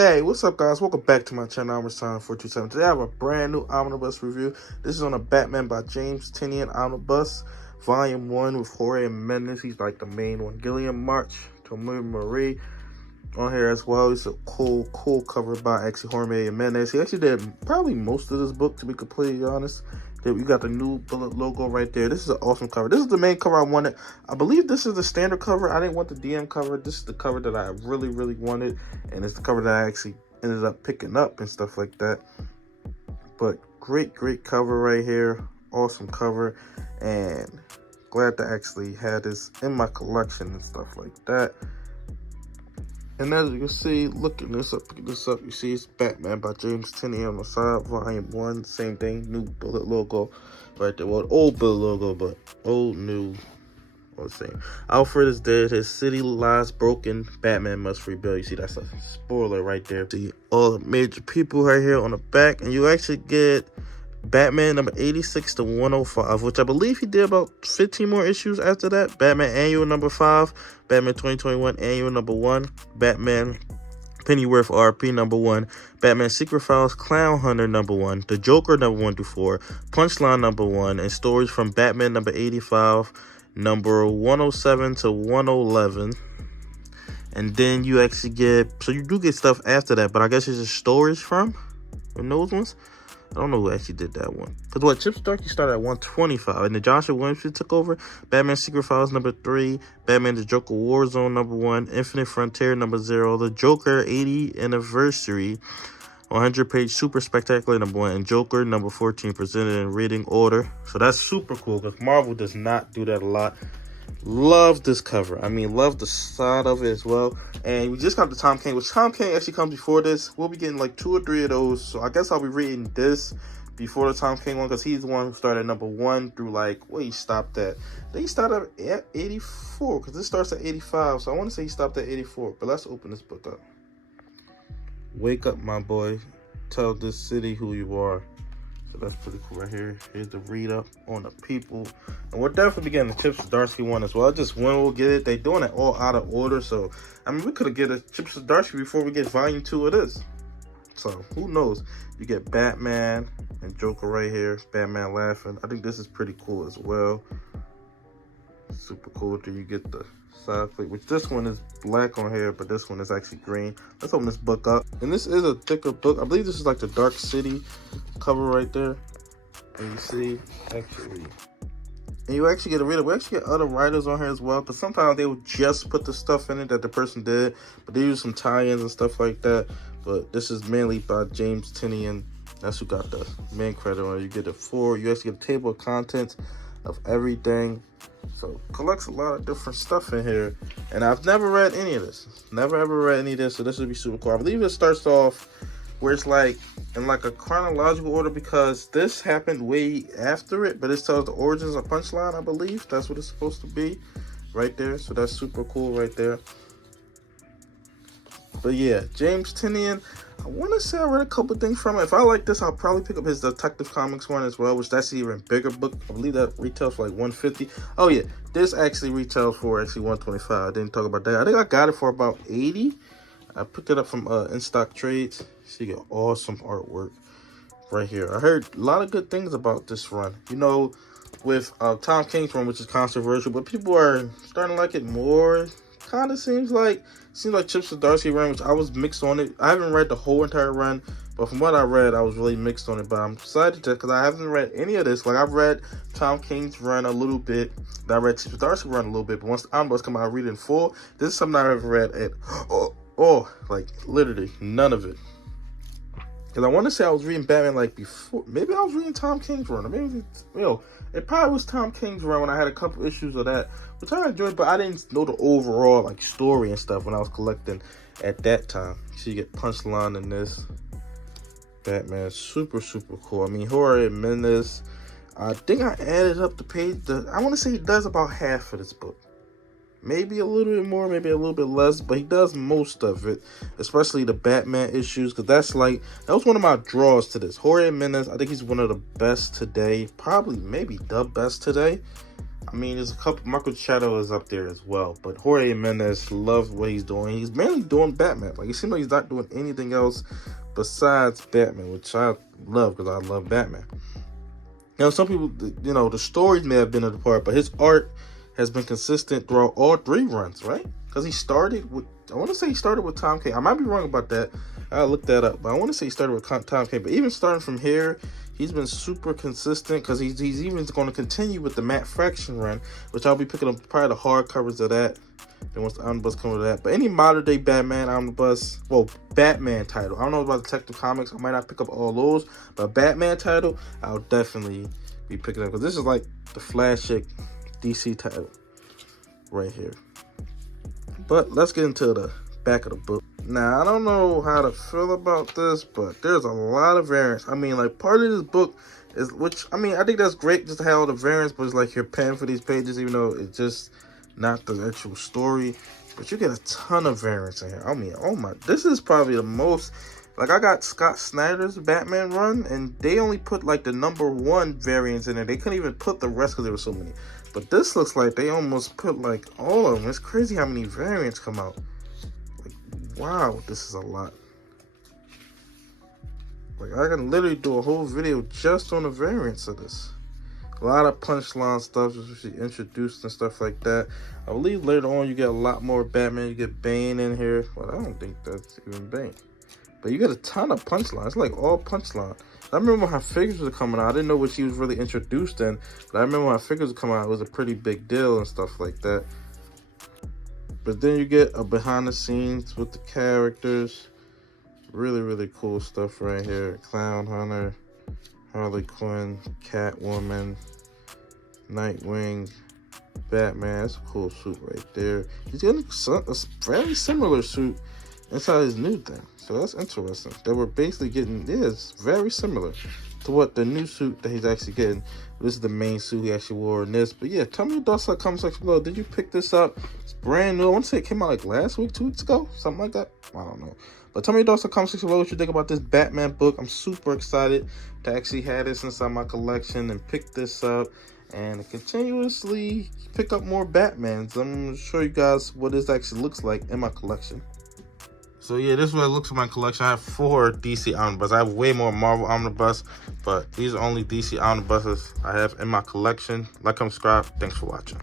Hey, what's up, guys? Welcome back to my channel. I'm Tynion 427. Today I have a brand new omnibus review. This is on a Batman by James Tynion Omnibus, Volume 1 with Jorge Mendes. He's like the main one. Gillian March, Tommy Marie on here as well. It's a cool cover by actually Jorge Mendes. He actually did probably most of this book, to be completely honest. You got the new bullet logo right there. This is an awesome cover. This is the main cover I wanted. I believe this is the standard cover. I didn't want the DM cover. This is the cover that I really wanted, and it's the cover that I actually ended up picking up and stuff like that. But great cover right here. Awesome cover, and glad to actually have this in my collection and stuff like that. And as you can see, picking this up, you see it's Batman by James Tynion on the side, Volume 1, same thing, new bullet logo right there. Well, old bullet logo, but old, new, all the same. Alfred is dead, his city lies broken, Batman must rebuild. You see, that's a spoiler right there. See all the major people right here on the back, and you actually get Batman number 86 to 105, which I believe he did about 15 more issues after that. Batman Annual number 5, Batman 2021 Annual number 1, Batman Pennyworth RP number 1, Batman Secret Files Clown Hunter number 1, The Joker number 1 to 4, Punchline number 1, and stories from Batman number 85, number 107 to 111. And then you actually get, so you do get stuff after that, but I guess it's just stories from those ones. I don't know who actually did that one. Because what, Chip Starkey started at 125. And then Joshua Williams took over. Batman Secret Files number 3. Batman the Joker Warzone number 1. Infinite Frontier number 0. The Joker 80th Anniversary 100-page Super Spectacular number 1. And Joker number 14 presented in reading order. So that's super cool because Marvel does not do that a lot. Love this cover. I mean, love the side of it as well. And we just got the Tom King, which Tom King actually comes before this. We'll be getting like 2 or 3 of those. So I guess I'll be reading this before the Tom King one because he's the one who started number 1 through like, where he stopped at. I think he started at 84 because this starts at 85. So I want to say he stopped at 84. But let's open this book up. Wake up, my boy. Tell this city who you are. So that's pretty cool right here. Here's the read up on the people. And we're definitely getting the Chip Zdarsky one as well. Just when we'll get it. They're doing it all out of order. So, I mean, we could have get a Chip Zdarsky before we get Volume 2 of this. So, who knows? You get Batman and Joker right here. Batman laughing. I think this is pretty cool as well. Super cool. Then you get the side plate, which this one is black on here, but this one is actually green. Let's open this book up. And this is a thicker book. I believe this is like the Dark City cover right there. And you see, actually, and you actually get to read it. We actually get other writers on here as well, because sometimes they will just put the stuff in it that the person did, but they use some tie-ins and stuff like that. But this is mainly by James Tynion. That's who got the main credit on it. You get a 4. You actually get a table of contents of everything. So collects a lot of different stuff in here, and I've never read any of this. Never ever read any of this, so this would be super cool. I believe it starts off where it's like in like a chronological order because this happened way after it, but it tells the origins of Punchline. I believe that's what it's supposed to be right there. So that's super cool right there. But yeah, James Tynion, I want to say I read a couple things from it. If I like this, I'll probably pick up his Detective Comics one as well, which that's an even bigger book. I believe that retails for like 150. Oh yeah, this actually retails for actually 125. I didn't talk about that. I think I got it for about 80. I picked it up from In Stock Trades. So you get awesome artwork right here. I heard a lot of good things about this run. You know, with Tom King's run, which is controversial, but people are starting to like it more. Kind of seems like Chip Zdarsky run, which I was mixed on it. I haven't read the whole entire run, but from what I read, I was really mixed on it. But I'm excited to, because I haven't read any of this. Like, I've read Tom King's run a little bit, and I read Chip Zdarsky run a little bit. But once the omnibus come out, I read it in full. This is something I've ever read at like literally none of it. Because I want to say I was reading Batman like before. Maybe I was reading Tom King's run. Or maybe, it probably was Tom King's run when I had a couple issues of that, which I enjoyed, but I didn't know the overall like story and stuff when I was collecting at that time. So you get Punchline in this. Batman, super cool. I mean, Jorge Mendes, I think I added up the page. I want to say he does about half of this book. Maybe a little bit more, maybe a little bit less, but he does most of it, especially the Batman issues, because that was one of my draws to this. Jorge Mendes, I think he's one of the best today, probably maybe the best today. I mean, there's a couple. Marco Shadow is up there as well, but Jorge Jimenez, love what he's doing. He's mainly doing Batman. Like, it seems like he's not doing anything else besides Batman, which I love because I love Batman. You know, some people, you know, the stories may have been a part, but his art has been consistent throughout all 3 runs, right? Because he started with, I want to say he started with Tom King. I might be wrong about that. I'll look that up, but I want to say he started with Tom King. But even starting from here, he's been super consistent because he's even going to continue with the Matt Fraction run, which I'll be picking up probably the hardcovers of that. Then once the omnibus comes with that. But any modern day Batman omnibus, well, Batman title. I don't know about Detective Comics. I might not pick up all those, but Batman title, I'll definitely be picking up because this is like the flagship DC title right here. But let's get into the back of the book. Now, I don't know how to feel about this, but there's a lot of variants. I mean, like, part of this book is, which, I mean, I think that's great just to have all the variants, but it's like you're paying for these pages, even though it's just not the actual story. But you get a ton of variants in here. I mean, oh my, this is probably the most, like, I got Scott Snyder's Batman run, and they only put, like, the #1 variants in there. They couldn't even put the rest because there were so many. But this looks like they almost put, like, all of them. It's crazy how many variants come out. Wow, this is a lot. Like, I can literally do a whole video just on the variants of this. A lot of punchline stuff, just introduced and stuff like that. I believe later on you get a lot more Batman. You get Bane in here. Well, I don't think that's even Bane. But you get a ton of punchlines. It's like all punchline. I remember when her figures were coming out. I didn't know what she was really introduced in. But I remember when her figures were coming out, it was a pretty big deal and stuff like that. But then you get a behind the scenes with the characters. Really, really cool stuff right here. Clown Hunter, Harley Quinn, Catwoman, Nightwing, Batman. That's a cool suit right there. He's getting a very similar suit inside his new thing. So that's interesting. They were basically getting, it's very similar to what the new suit that he's actually getting. This is the main suit he actually wore in this. But yeah, tell me your thoughts in the comment section below. Did you pick this up? It's brand new. I want to say it came out like last week, 2 weeks ago, something like that. I don't know. But tell me your thoughts in the comment section below what you think about this Batman book. I'm super excited to actually have this inside my collection and pick this up and continuously pick up more Batmans. I'm going to show you guys what this actually looks like in my collection. So yeah, this is what it looks like in my collection. I have 4 DC omnibus. I have way more Marvel omnibus, but these are only DC omnibuses I have in my collection. Like, comment, subscribe. Thanks for watching.